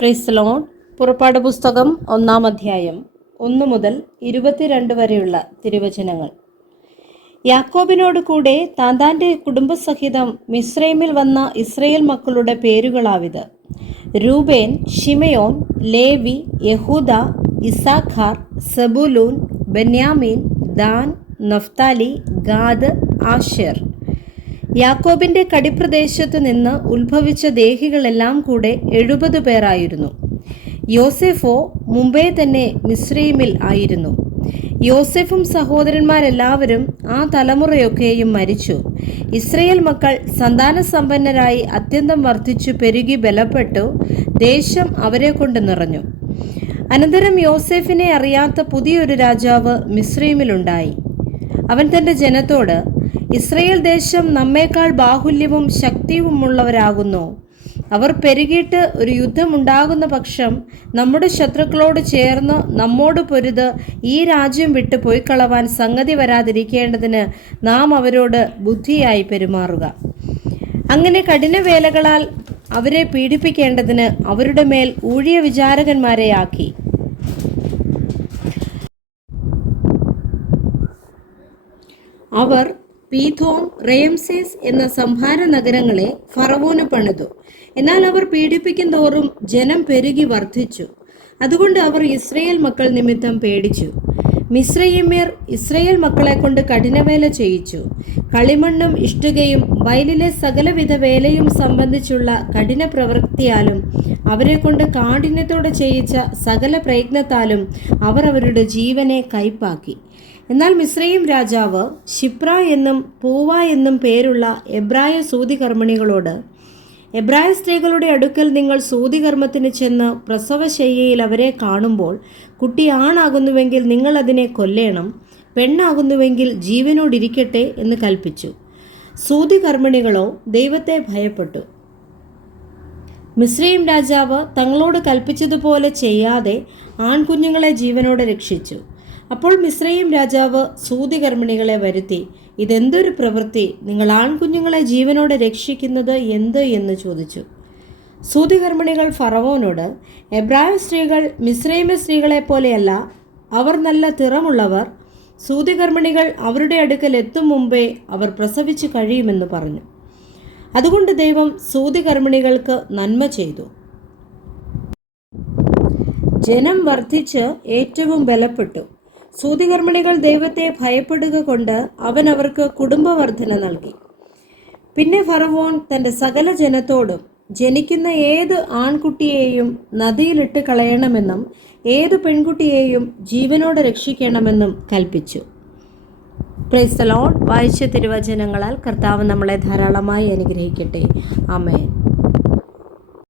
Praise the Lord. പുറപ്പാട് പുസ്തകം 1-ാം അധ്യായം 1 മുതൽ 22 വരെയുള്ള തിരുവചനങ്ങൾ. യാക്കോബിനോട് കൂടെ താന്താൻ്റെ കുടുംബസഹിതം മിസ്രൈമിൽ വന്ന ഇസ്രയേൽ മക്കളുടെ പേരുകളാവിത്: രൂബേൻ, ശിമയോൻ, ലേവി, യഹൂദ, ഇസാഖാർ, സെബൂലൂൻ, ബെന്യാമീൻ, ദാൻ, നഫ്താലി, ഗാദ്, ആശേർ. യാക്കോബിൻ്റെ കടിപ്രദേശത്ത് നിന്ന് ഉത്ഭവിച്ച ദേഹികളെല്ലാം കൂടെ 70 പേരായിരുന്നു. യോസെഫോ മുമ്പേ തന്നെ മിസ്രൈമിൽ ആയിരുന്നു. യോസെഫും സഹോദരന്മാരെല്ലാവരും ആ തലമുറയൊക്കെയും മരിച്ചു. ഇസ്രയേൽ മക്കൾ സന്താനസമ്പന്നരായി അത്യന്തം വർദ്ധിച്ചു പെരുകി ബലപ്പെട്ടു. ദേശം അവരെ കൊണ്ട് നിറഞ്ഞു. അനന്തരം യോസെഫിനെ അറിയാത്ത പുതിയൊരു രാജാവ് മിസ്രൈമിലുണ്ടായി. അവൻ തൻ്റെ ജനത്തോട്, ഇസ്രയേൽ ദേശം നമ്മേക്കാൾ ബാഹുല്യവും ശക്തിയുമുള്ളവരാകുന്നു. അവർ പെരുകിയിട്ട് ഒരു യുദ്ധമുണ്ടാകുന്ന പക്ഷം നമ്മുടെ ശത്രുക്കളോട് ചേർന്ന് നമ്മോട് പൊരുത് ഈ രാജ്യം വിട്ട് പോയിക്കളവാൻ സംഗതി വരാതിരിക്കേണ്ടതിന് നാം അവരോട് ബുദ്ധിയായി പെരുമാറുക. അങ്ങനെ കഠിനവേലകളാൽ അവരെ പീഡിപ്പിക്കേണ്ടതിന് അവരുടെ മേൽ ഊഴിയ വിചാരകന്മാരെ ആക്കി. അവർ പീഥോം, റേംസേസ് എന്ന സംഹാര നഗരങ്ങളെ ഫറവോന് പണിതു. എന്നാൽ അവർ പീഡിപ്പിക്കും തോറും ജനം പെരുകി വർദ്ധിച്ചു. അതുകൊണ്ട് അവർ ഇസ്രയേൽ മക്കൾ നിമിത്തം പേടിച്ചു. മിസ്രയീമ്യർ ഇസ്രയേൽ മക്കളെ കൊണ്ട് കഠിനവേല ചെയ്യിച്ചു. കളിമണ്ണും ഇഷ്ടികയും വയലിലെ സകലവിധ വേലയും സംബന്ധിച്ചുള്ള കഠിന പ്രവൃത്തിയാലും അവരെ കൊണ്ട് കാഠിന്യത്തോടെ ചെയ്യിച്ച സകല പ്രയത്നത്താലും അവർ അവരുടെ ജീവനെ കയ്പാക്കി. എന്നാൽ മിസ്രയീം രാജാവ് ശിപ്ര എന്നും പൂവ എന്നും പേരുള്ള എബ്രായ സൂതികർമ്മിണികളോട്, എബ്രായ സ്ത്രീകളുടെ അടുക്കൽ നിങ്ങൾ സൂതികർമ്മത്തിന് ചെന്ന് പ്രസവശയ്യയിൽ അവരെ കാണുമ്പോൾ കുട്ടി ആണാകുന്നുവെങ്കിൽ നിങ്ങൾ അതിനെ കൊല്ലേണം, പെണ്ണാകുന്നുവെങ്കിൽ ജീവനോടിരിക്കട്ടെ എന്ന് കൽപ്പിച്ചു. സൂതികർമ്മിണികളോ ദൈവത്തെ ഭയപ്പെട്ടു. മിസ്രയീം രാജാവ് തങ്ങളോട് കൽപ്പിച്ചതുപോലെ ചെയ്യാതെ ആൺകുഞ്ഞുങ്ങളെ ജീവനോടെ രക്ഷിച്ചു. അപ്പോൾ മിസ്രയീം രാജാവ് സൂതികർമ്മിണികളെ വരുത്തി, ഇതെന്തൊരു പ്രവൃത്തി, നിങ്ങൾ ആൺകുഞ്ഞുങ്ങളെ ജീവനോടെ രക്ഷിക്കുന്നത് എന്ത് എന്ന് ചോദിച്ചു. സൂതികർമ്മിണികൾ ഫറവോനോട്, എബ്രായ സ്ത്രീകൾ മിസ്രയീമ സ്ത്രീകളെ പോലെയല്ല, അവർ നല്ല തിറമുള്ളവർ. സൂതികർമ്മിണികൾ അവരുടെ അടുക്കൽ എത്തും മുമ്പേ അവർ പ്രസവിച്ചു കഴിയുമെന്ന് പറഞ്ഞു. അതുകൊണ്ട് ദൈവം സൂതികർമ്മിണികൾക്ക് നന്മ ചെയ്തു. ജനം വർദ്ധിച്ച് ഏറ്റവും ബലപ്പെട്ടു. സൂതികർമ്മിണികൾ ദൈവത്തെ ഭയപ്പെടുക കൊണ്ട് അവൻ അവർക്ക് കുടുംബവർദ്ധന നൽകി. പിന്നെ ഫറവോൻ തൻ്റെ സകല ജനത്തോടും ജനിക്കുന്ന ഏത് ആൺകുട്ടിയെയും നദിയിലിട്ട് കളയണമെന്നും ഏത് പെൺകുട്ടിയെയും ജീവനോടെ രക്ഷിക്കണമെന്നും കൽപ്പിച്ചു. Praise the Lord. വായിച്ച തിരുവചനങ്ങളാൽ കർത്താവ് നമ്മളെ ധാരാളമായി അനുഗ്രഹിക്കട്ടെ. ആമേൻ.